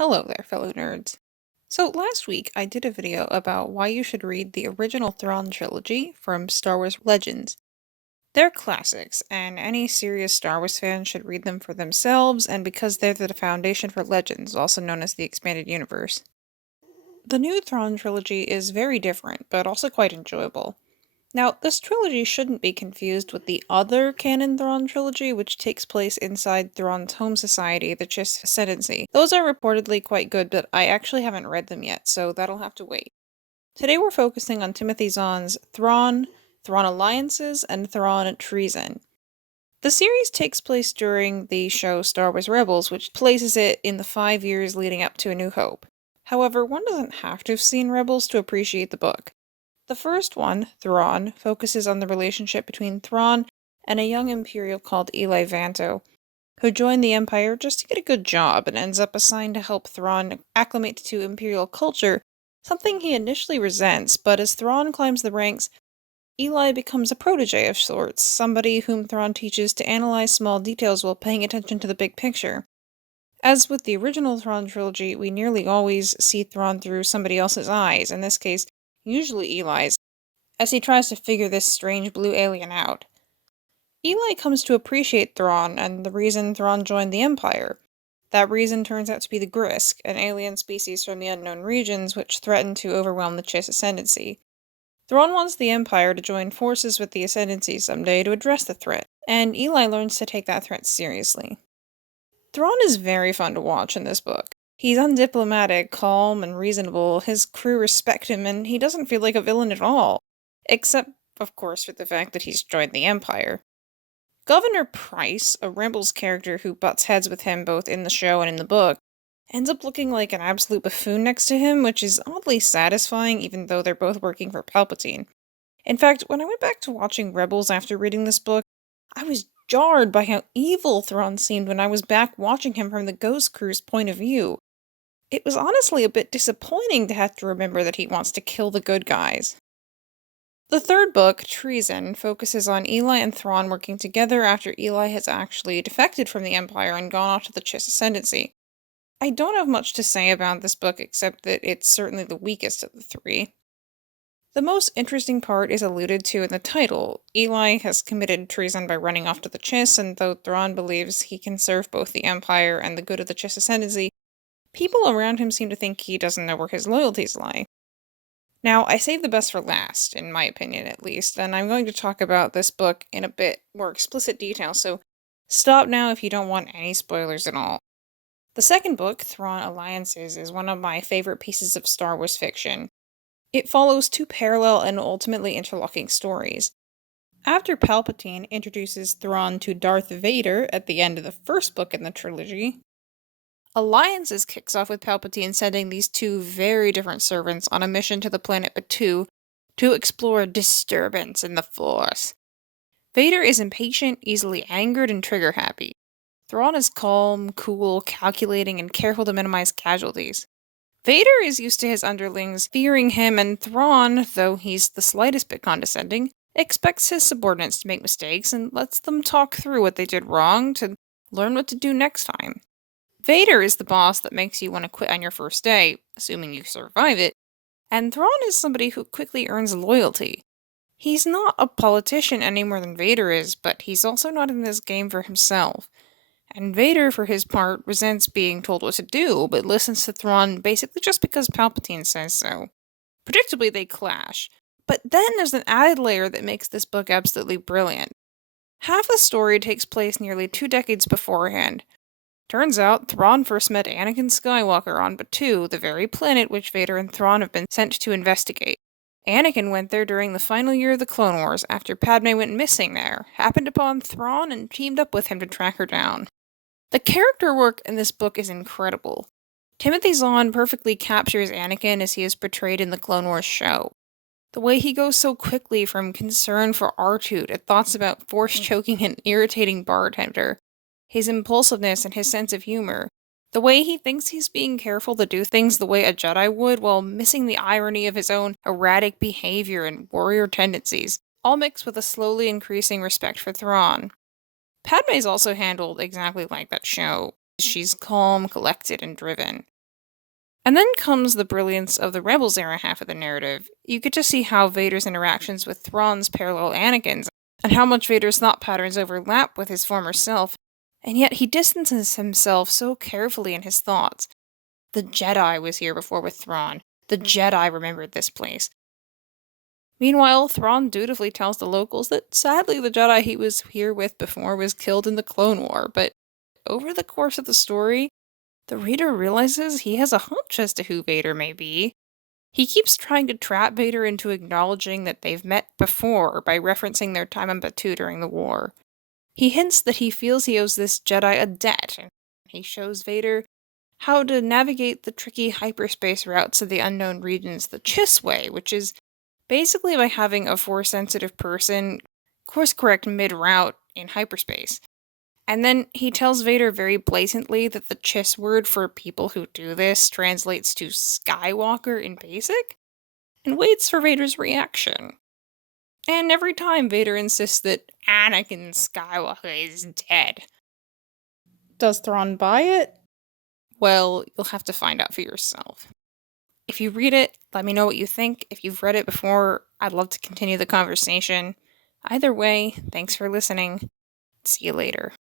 Hello there, fellow nerds. So, last week I did a video about why you should read the original THRAWN trilogy from Star Wars Legends. They're classics, and any serious Star Wars fan should read them for themselves, and because they're the foundation for Legends, also known as the Expanded Universe. The new THRAWN trilogy is very different, but also quite enjoyable. Now, this trilogy shouldn't be confused with the other canon THRAWN trilogy, which takes place inside THRAWN's home society, the Chiss Ascendancy. Those are reportedly quite good, but I actually haven't read them yet, so that'll have to wait. Today we're focusing on Timothy Zahn's THRAWN, THRAWN Alliances, and THRAWN Treason. The series takes place during the show Star Wars Rebels, which places it in the 5 years leading up to A New Hope. However, one doesn't have to have seen Rebels to appreciate the book. The first one, THRAWN, focuses on the relationship between Thrawn and a young Imperial called Eli Vanto, who joined the Empire just to get a good job and ends up assigned to help Thrawn acclimate to Imperial culture, something he initially resents, but as Thrawn climbs the ranks, Eli becomes a protege of sorts, somebody whom Thrawn teaches to analyze small details while paying attention to the big picture. As with the original Thrawn trilogy, we nearly always see Thrawn through somebody else's eyes, in this case, usually Eli's, as he tries to figure this strange blue alien out. Eli comes to appreciate Thrawn and the reason Thrawn joined the Empire. That reason turns out to be the Grisk, an alien species from the unknown regions which threaten to overwhelm the Chiss Ascendancy. Thrawn wants the Empire to join forces with the Ascendancy someday to address the threat, and Eli learns to take that threat seriously. Thrawn is very fun to watch in this book. He's undiplomatic, calm, and reasonable, his crew respect him, and he doesn't feel like a villain at all. Except, of course, for the fact that he's joined the Empire. Governor Price, a Rebels character who butts heads with him both in the show and in the book, ends up looking like an absolute buffoon next to him, which is oddly satisfying even though they're both working for Palpatine. In fact, when I went back to watching Rebels after reading this book, I was jarred by how evil Thrawn seemed when I was back watching him from the Ghost Crew's point of view. It was honestly a bit disappointing to have to remember that he wants to kill the good guys. The third book, Treason, focuses on Eli and Thrawn working together after Eli has actually defected from the Empire and gone off to the Chiss Ascendancy. I don't have much to say about this book except that it's certainly the weakest of the three. The most interesting part is alluded to in the title. Eli has committed treason by running off to the Chiss, and though Thrawn believes he can serve both the Empire and the good of the Chiss Ascendancy, people around him seem to think he doesn't know where his loyalties lie. Now, I saved the best for last, in my opinion at least, and I'm going to talk about this book in a bit more explicit detail, so stop now if you don't want any spoilers at all. The second book, THRAWN Alliances, is one of my favorite pieces of Star Wars fiction. It follows two parallel and ultimately interlocking stories. After Palpatine introduces Thrawn to Darth Vader at the end of the first book in the trilogy, Alliances kicks off with Palpatine sending these two very different servants on a mission to the planet Batuu to explore disturbance in the Force. Vader is impatient, easily angered, and trigger-happy. Thrawn is calm, cool, calculating, and careful to minimize casualties. Vader is used to his underlings fearing him, and Thrawn, though he's the slightest bit condescending, expects his subordinates to make mistakes and lets them talk through what they did wrong to learn what to do next time. Vader is the boss that makes you want to quit on your first day, assuming you survive it, and Thrawn is somebody who quickly earns loyalty. He's not a politician any more than Vader is, but he's also not in this game for himself. And Vader, for his part, resents being told what to do, but listens to Thrawn basically just because Palpatine says so. Predictably, they clash. But then there's an added layer that makes this book absolutely brilliant. Half the story takes place nearly 2 decades beforehand. Turns out, Thrawn first met Anakin Skywalker on Batuu, the very planet which Vader and Thrawn have been sent to investigate. Anakin went there during the final year of the Clone Wars after Padme went missing there, happened upon Thrawn, and teamed up with him to track her down. The character work in this book is incredible. Timothy Zahn perfectly captures Anakin as he is portrayed in the Clone Wars show. The way he goes so quickly from concern for R2 to thoughts about force choking an irritating bartender, his impulsiveness and his sense of humor, the way he thinks he's being careful to do things the way a Jedi would while missing the irony of his own erratic behavior and warrior tendencies, all mixed with a slowly increasing respect for Thrawn. Padme's also handled exactly like that show. She's calm, collected, and driven. And then comes the brilliance of the Rebels era half of the narrative. You get to see how Vader's interactions with Thrawn's parallel Anakin's, and how much Vader's thought patterns overlap with his former self, and yet he distances himself so carefully in his thoughts. The Jedi was here before with Thrawn. The Jedi remembered this place. Meanwhile, Thrawn dutifully tells the locals that sadly the Jedi he was here with before was killed in the Clone War, but over the course of the story, the reader realizes he has a hunch as to who Vader may be. He keeps trying to trap Vader into acknowledging that they've met before by referencing their time on Batuu during the war. He hints that he feels he owes this Jedi a debt, and he shows Vader how to navigate the tricky hyperspace routes of the unknown regions the Chiss way, which is basically by having a Force-sensitive person course correct mid-route in hyperspace. And then he tells Vader very blatantly that the Chiss word for people who do this translates to Skywalker in basic, and waits for Vader's reaction. And every time Vader insists that Anakin Skywalker is dead. Does Thrawn buy it? Well, you'll have to find out for yourself. If you read it, let me know what you think. If you've read it before, I'd love to continue the conversation. Either way, thanks for listening. See you later.